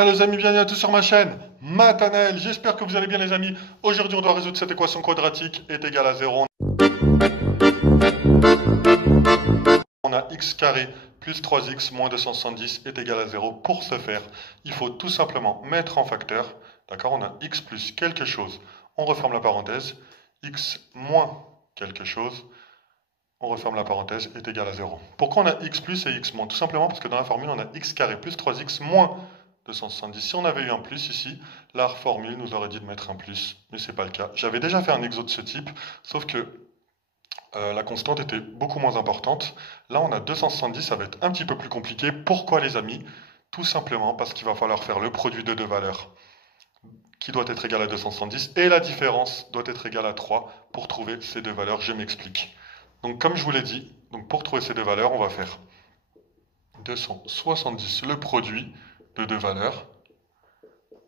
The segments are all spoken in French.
Hello les amis, bienvenue à tous sur ma chaîne Matanael. J'espère que vous allez bien les amis. Aujourd'hui on doit résoudre cette équation quadratique est égale à 0. On a x carré plus 3x moins 270 est égal à 0. Pour ce faire, il faut tout simplement mettre en facteur. D'accord, on a x plus quelque chose. On referme la parenthèse. X moins quelque chose. On referme la parenthèse est égal à 0. Pourquoi on a x plus et x moins? Tout simplement parce que dans la formule on a x carré plus 3x moins 270. Si on avait eu un plus ici, la formule nous aurait dit de mettre un plus, mais ce n'est pas le cas. J'avais déjà fait un exo de ce type, sauf que la constante était beaucoup moins importante. Là, on a 270, ça va être un petit peu plus compliqué. Pourquoi les amis? Tout simplement parce qu'il va falloir faire le produit de deux valeurs qui doit être égal à 270 et la différence doit être égale à 3 pour trouver ces deux valeurs. Je m'explique. Donc comme je vous l'ai dit, pour trouver ces deux valeurs, on va faire 270, le produit de deux valeurs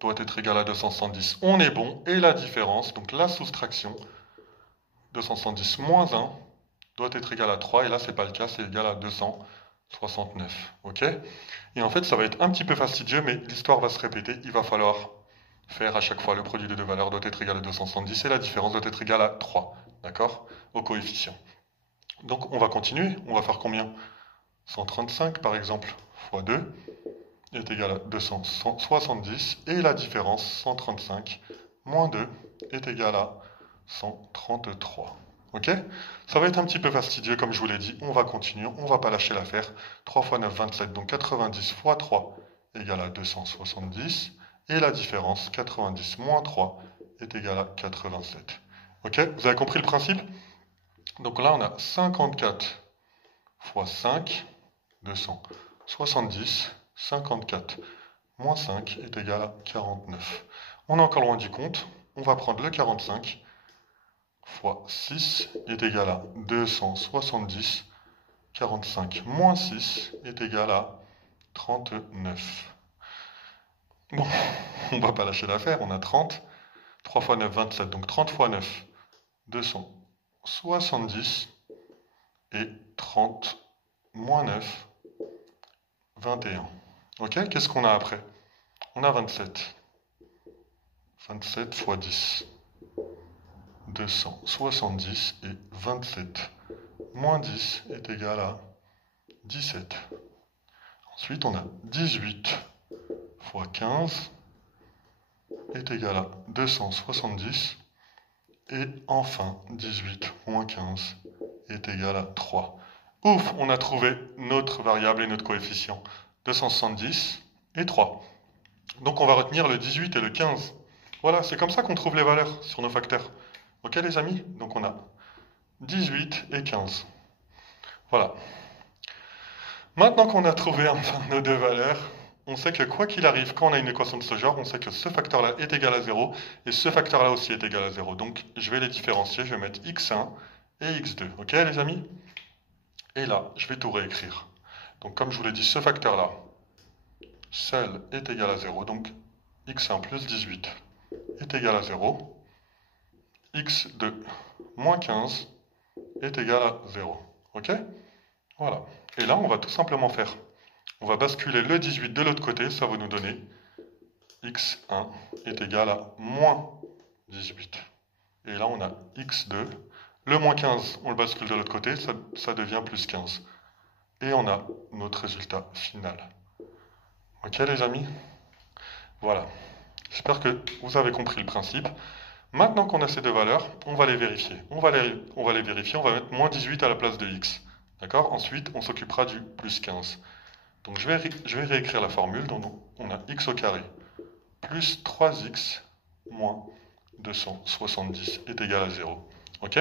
doit être égal à 270. On est bon. Et la différence, donc la soustraction, 270 moins 1 doit être égal à 3. Et là, c'est pas le cas, c'est égal à 269. Ok? Et en fait, ça va être un petit peu fastidieux, mais l'histoire va se répéter. Il va falloir faire à chaque fois le produit de deux valeurs doit être égal à 270 et la différence doit être égale à 3. D'accord? Au coefficient. Donc, on va continuer. On va faire combien? 135 par exemple, fois 2 est égal à 270 et la différence 135 moins 2 est égal à 133. Ok? Ça va être un petit peu fastidieux comme je vous l'ai dit. On va continuer, on va pas lâcher l'affaire. 3 fois 9, 27, donc 90 fois 3 égale à 270 et la différence 90 moins 3 est égal à 87. Ok? Vous avez compris le principe? Donc là on a 54 fois 5, 270, 54 moins 5 est égal à 49. On est encore loin du compte. On va prendre le 45 fois 6 est égal à 270. 45 moins 6 est égal à 39. Bon, on va pas lâcher l'affaire. On a 30. 3 fois 9, 27. Donc 30 fois 9, 270. Et 30 moins 9, 21. Ok, qu'est-ce qu'on a après? On a 27. 27 fois 10. 270 et 27 moins 10 est égal à 17. Ensuite, on a 18 fois 15 est égal à 270. Et enfin, 18 moins 15 est égal à 3. Ouf, on a trouvé notre variable et notre coefficient. 270 et 3. Donc on va retenir le 18 et le 15. Voilà, c'est comme ça qu'on trouve les valeurs sur nos facteurs. Ok les amis? Donc on a 18 et 15. Voilà. Maintenant qu'on a trouvé enfin nos deux valeurs, on sait que quoi qu'il arrive, quand on a une équation de ce genre, on sait que ce facteur-là est égal à 0 et ce facteur-là aussi est égal à 0. Donc je vais les différencier, je vais mettre x1 et x2. Ok les amis? Et là, je vais tout réécrire. Donc comme je vous l'ai dit, ce facteur-là, seul est égal à 0. Donc x1 plus 18 est égal à 0. x2 moins 15 est égal à 0. Ok? Voilà. Et là, on va tout simplement faire. On va basculer le 18 de l'autre côté. Ça va nous donner x1 est égal à moins 18. Et là, on a x2. Le moins 15, on le bascule de l'autre côté. Ça devient plus 15. Et on a notre résultat final. Ok les amis? Voilà. J'espère que vous avez compris le principe. Maintenant qu'on a ces deux valeurs, on va les vérifier. On va les vérifier, on va mettre moins 18 à la place de x. D'accord? Ensuite, on s'occupera du plus 15. Donc je vais réécrire la formule. Donc on a x au carré plus 3x moins 270 est égal à 0. Ok?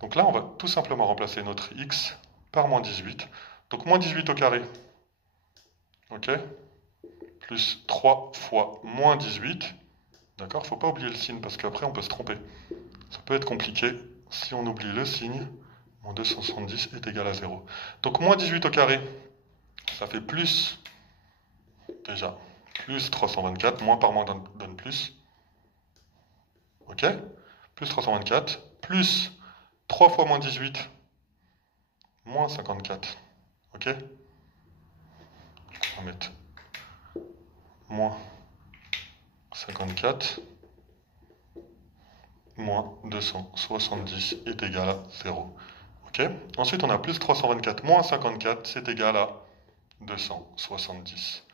Donc là, on va tout simplement remplacer notre x par moins 18. Donc moins 18 au carré. Ok? Plus 3 fois moins 18. D'accord? Faut pas oublier le signe parce qu'après on peut se tromper. Ça peut être compliqué si on oublie le signe. Moins 270 est égal à 0. Donc moins 18 au carré, ça fait plus, déjà, plus 324. Moins par moins donne plus. Ok? Plus 324. Plus 3 fois moins 18, moins 54. Ok? On va mettre moins 54 moins 270 est égal à 0. Ok? Ensuite, on a plus 324 moins 54, c'est égal à 270.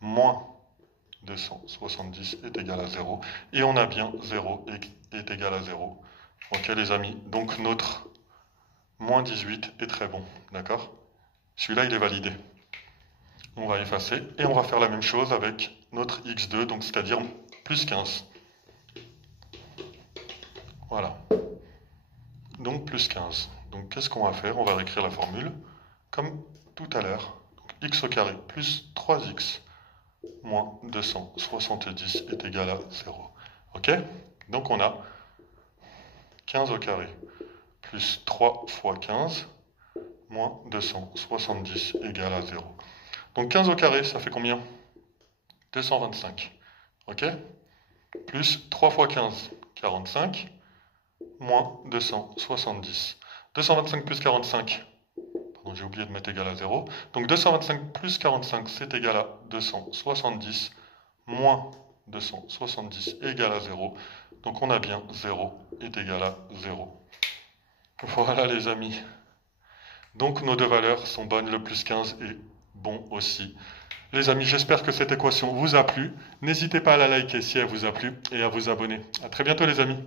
Moins 270 est égal à 0. Et on a bien 0 est égal à 0. Ok les amis, donc notre moins 18 est très bon. D'accord? Celui-là, il est validé. On va effacer et on va faire la même chose avec notre x2, donc c'est-à-dire plus 15. Voilà. Donc plus 15. Donc qu'est-ce qu'on va faire? On va réécrire la formule comme tout à l'heure. X au carré plus 3x moins 270 est égal à 0. Ok? Donc on a 15 au carré plus 3 fois 15 moins 270 égale à 0. Donc 15 au carré, ça fait combien? 225. Ok? Plus 3 fois 15, 45, moins 270. 225 plus 45, pardon, j'ai oublié de mettre égal à 0. Donc 225 plus 45, c'est égal à 270, moins 270 égale à 0. Donc on a bien 0 est égal à 0. Voilà les amis. Donc nos deux valeurs sont bonnes, le plus 15 est bon aussi. Les amis, j'espère que cette équation vous a plu. N'hésitez pas à la liker si elle vous a plu et à vous abonner. À très bientôt les amis.